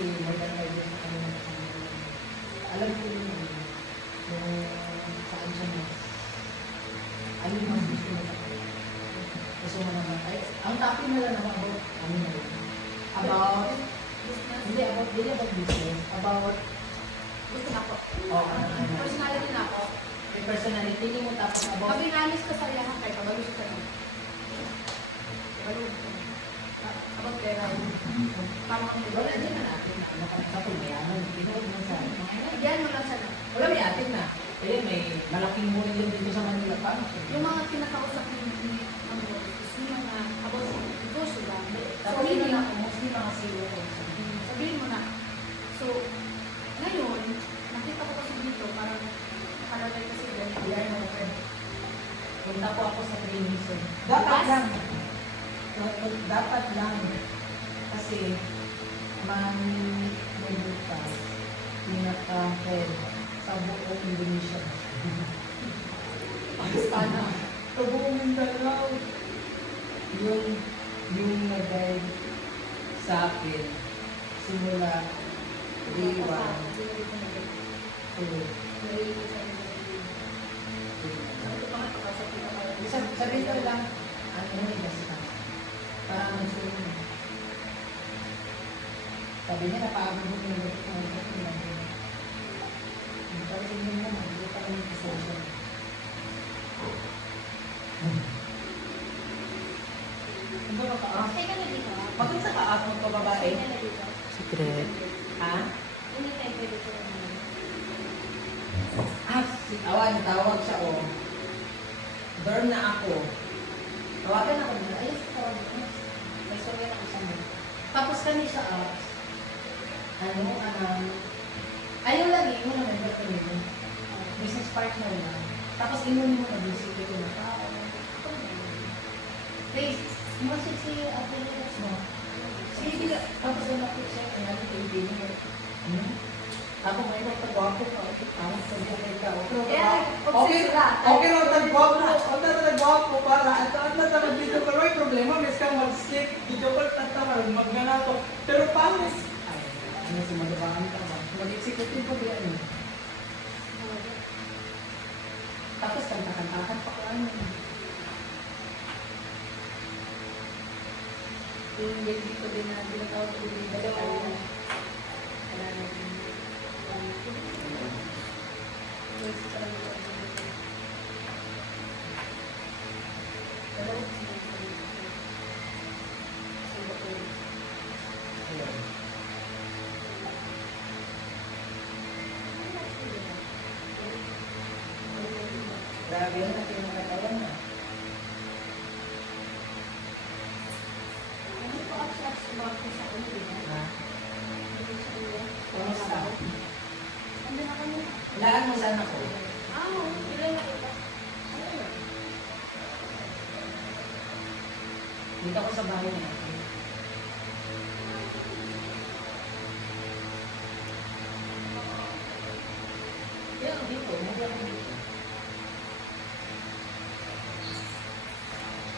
kasi more than 5 years na kami nakasama. Alam ko yung saan siya mas, ano yung mas gusto mo sa kanya. Gusto mo naman, ay, ang topic na lang naman about, ano na yun, about, hindi about business, about, Gusto na ako. Personality na ako. May personality niyo mo tapos about... Pag inalis ka sa iyahan kay kabalo siya sa'yo. Kabalo. About pera. Parang Wala din na natin na nakakapag mayaman. Pinood mo sa... Yan mo lang siya na. Wala may atin na. Kaya may malaking muli yun dito sa Manila. Paano? Yung mga kinakausap ni ang boss is yung mga about sa negosyo lang. Tapos yun na ako, mostly mga zero. Sabihin mo na. So, ngayon, nakita ko kasi dito, parang nakalagay kasi dyan. Ayan mo, friend. Punta po ako sa training, sir. Dapat lang. Dapat lang. Kasi, may bukas, pinaka-head sa buong Indonesia. Sana. Sa buong Mindanao. Yung nag-guide sa akin, simula day 1 to sabihin ko lang, ano na yung basta. Para mag-sulit mo. Sabi niya, napaabot mo yung lupit mo. Pero hindi mo naman, hindi pa rin yung Ano ba ka-aas? Teka na dito. Bakit sa ka-aas mo ka babae? Teka na dito. Secret. Ha? Hindi tayo pwede ko naman. Si Awan, tawag siya o. Dorm na ako. Tawagan ako nila. Ayos, tawagan ko. May sorry ako sa mo. Tapos kami sa apps. Ayaw lagi mo na member ko nito. Business partner lang. Tapos inunin mo na busy ko na tao. Please, message si Ate Lewis mo. Sige, tapos ay napit siya. Kaya natin kaibigan mo. Ako may nagtagwapo ka. Tapos sa buhay ka. Okay lang nagwapo. Okay lang nagwapo para at na dito pero may problema. May ka mag-skip. Dito ko tatawag. Magnanato. Pero pangis. Ay, ano si magabangan ka ba? Mag-executive pa ba yan? Tapos kanta-kantahan pa ko ano. Yung dito din na dinatawag ko din sa kanila. Grabe yun natin yung katawan na. Ha? Kumusta? Laan mo sana ko. Dito ako sa bahay niya. Yan, dito. Hindi ako dito.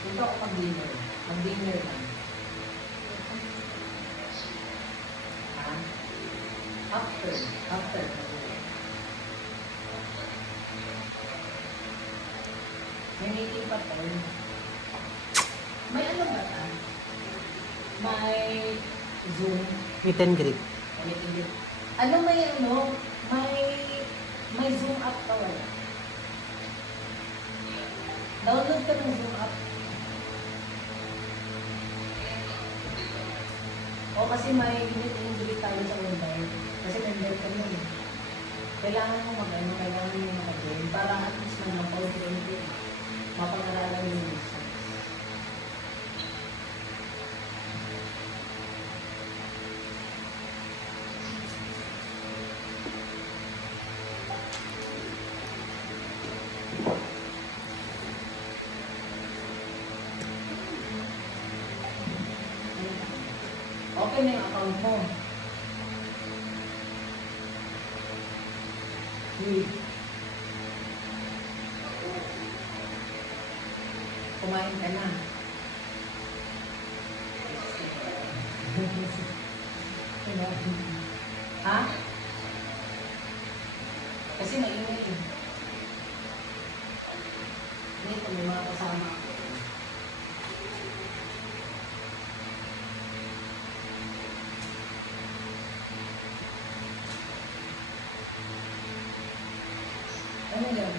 Dito ako pag-dinner. Pag-dinner lang. Ha? After. May meeting pa tayo. May ano ba ta? May Zoom. Meet and greet. Ano may ano? May Zoom app ka wala? Download ka ng Zoom app. O kasi may meet and greet tayo sa online. Kasi member ka nun. Kailangan mo kailangan mo mag-join para at least man mapag-join. Mapag-aralan yung business. Okay na yung account mo. Kumain ka na. Wala. Ha? Kasi maingay eh. Dito may mga kasama ako. Ano yan?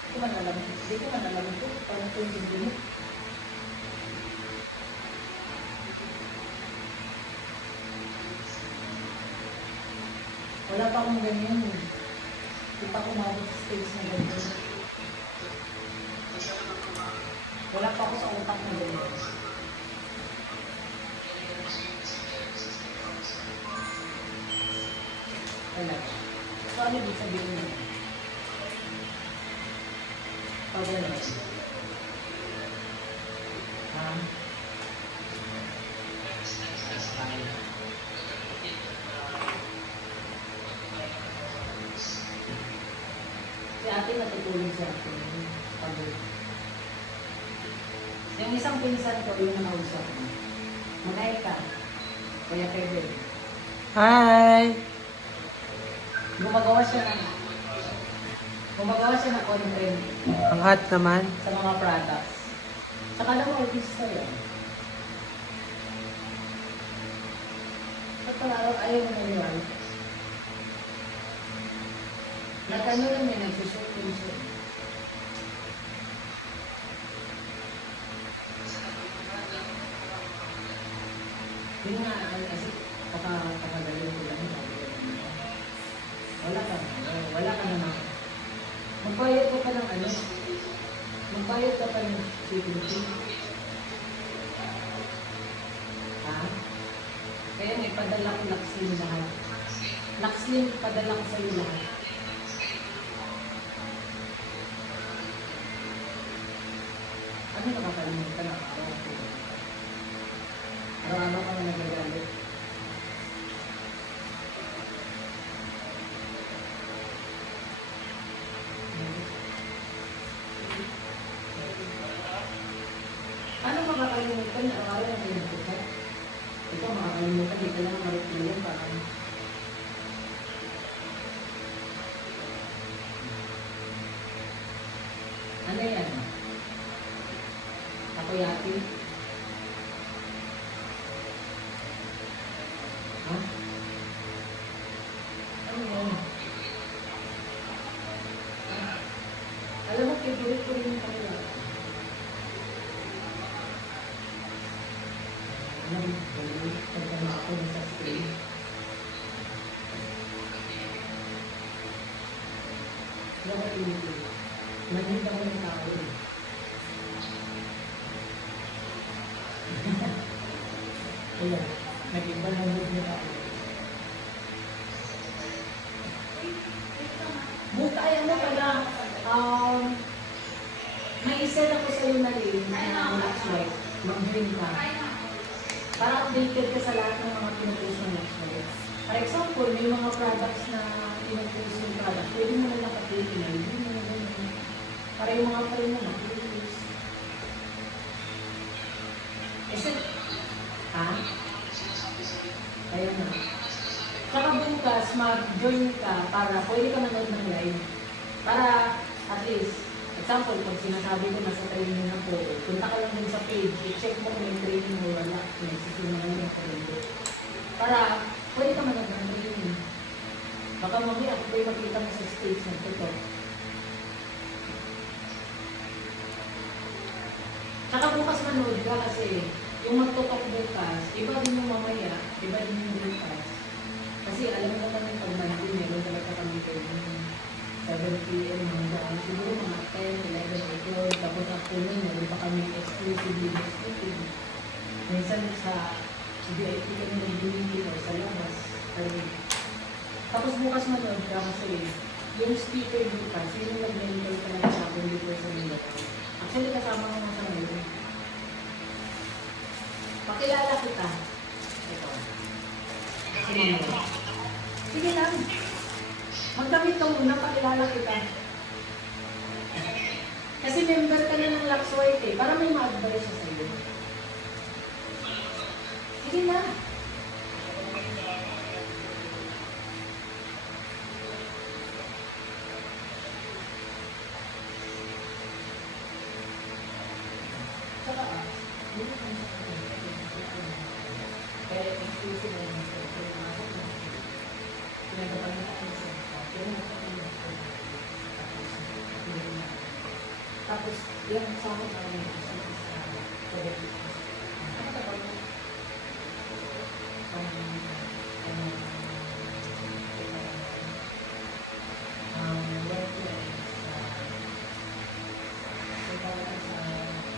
Hindi ko man alam. Hindi ko man alam ito. Parang ito yung sisili. Wala pa akong ganyan eh. Hindi pa ako umabot sa stage na ganyan. Wala pa ako sa utak na ganyan. Wala. So ano ibig sabihin mo? Pag wala. Ha? Si ate natutulog si ate. Pagod. Yung isang pinsan ko, yung nakausap ko. Magay ka. Kuya Kevin. Hi! Gumagawa siya ng content Ang hot naman. sa mga products. Saka lang artista yan. At parang ayaw mo naniwala. Nagano lang may nagsushoot din siya. Yun nga, kasi kakagaling ko lang. Wala ka naman. Magbayad ka pa ng ano? Magbayad ka pa ng security. Ha? Kaya may padala ko Lakslin lahat. Lakslin, padala ko sa'yo lahat. Ano nakakalimutan ang araw ko? Araw-araw ka na nagagalit. Ano makakalimutan ang araw na pinagputan? Ito makakalimutan, di ka lang maritulan parang ano yan? Takoyaki? Ha? Ano yan? Alam mo, favorite ko rin yung takoyaki. Alam mo, pagkama ako sa screen. Alam mo, pinipili. Manhid ako ng tao eh. Ayan, nag-iba ng mood na tao. Buka, ano pala, may isa ako sa'yo na rin na Lux White. Mag-drink ka. Para updated ka sa lahat ng mga pinupost ng Lux White. For example, may mga products na pinupost yung product. Pwede mo na nakapili na. Hindi mo na ganyan. Para yung mga friend mo mag-release. Kasi, ha? Ayun na. Tsaka bukas, mag-join ka para pwede ka manood ng live. Para, at least, example, pag sinasabi ko nasa training na po, punta ka lang din sa page, i-check mo kung may training mo wala. Nagsisimula yung training. Para, pwede ka manood ng training. Baka mamaya, ako ba'y makita mo sa stage na ito. Tsaka bukas manood ka kasi yung magtutok bukas, iba din yung mamaya, iba din yung bukas. Kasi alam mo naman yung pag-Monday, meron talaga kami training. 7 p.m. hanggang siguro mga 10, 11, 12, tapos afternoon, meron pa kami exclusive videos meeting. Minsan sa VIP kami nag-meeting or sa labas. Tapos bukas manood ka kasi yung speaker bukas, yun yung nag-mentor talaga sa akin before sa mga. Actually, kasama ko nga sa ngayon. Pakilala kita. Ito. Si Mama. Sige lang. Magdamit ka muna, pakilala kita. Kasi member ka na ng Lux White eh, para may ma-advise siya sa'yo. Sige na. Kaya exclusive na yun sir. Kaya masok na siya. Pinagapan na natin sir. Kaya masok na siya. Tapos, yung sahod namin sa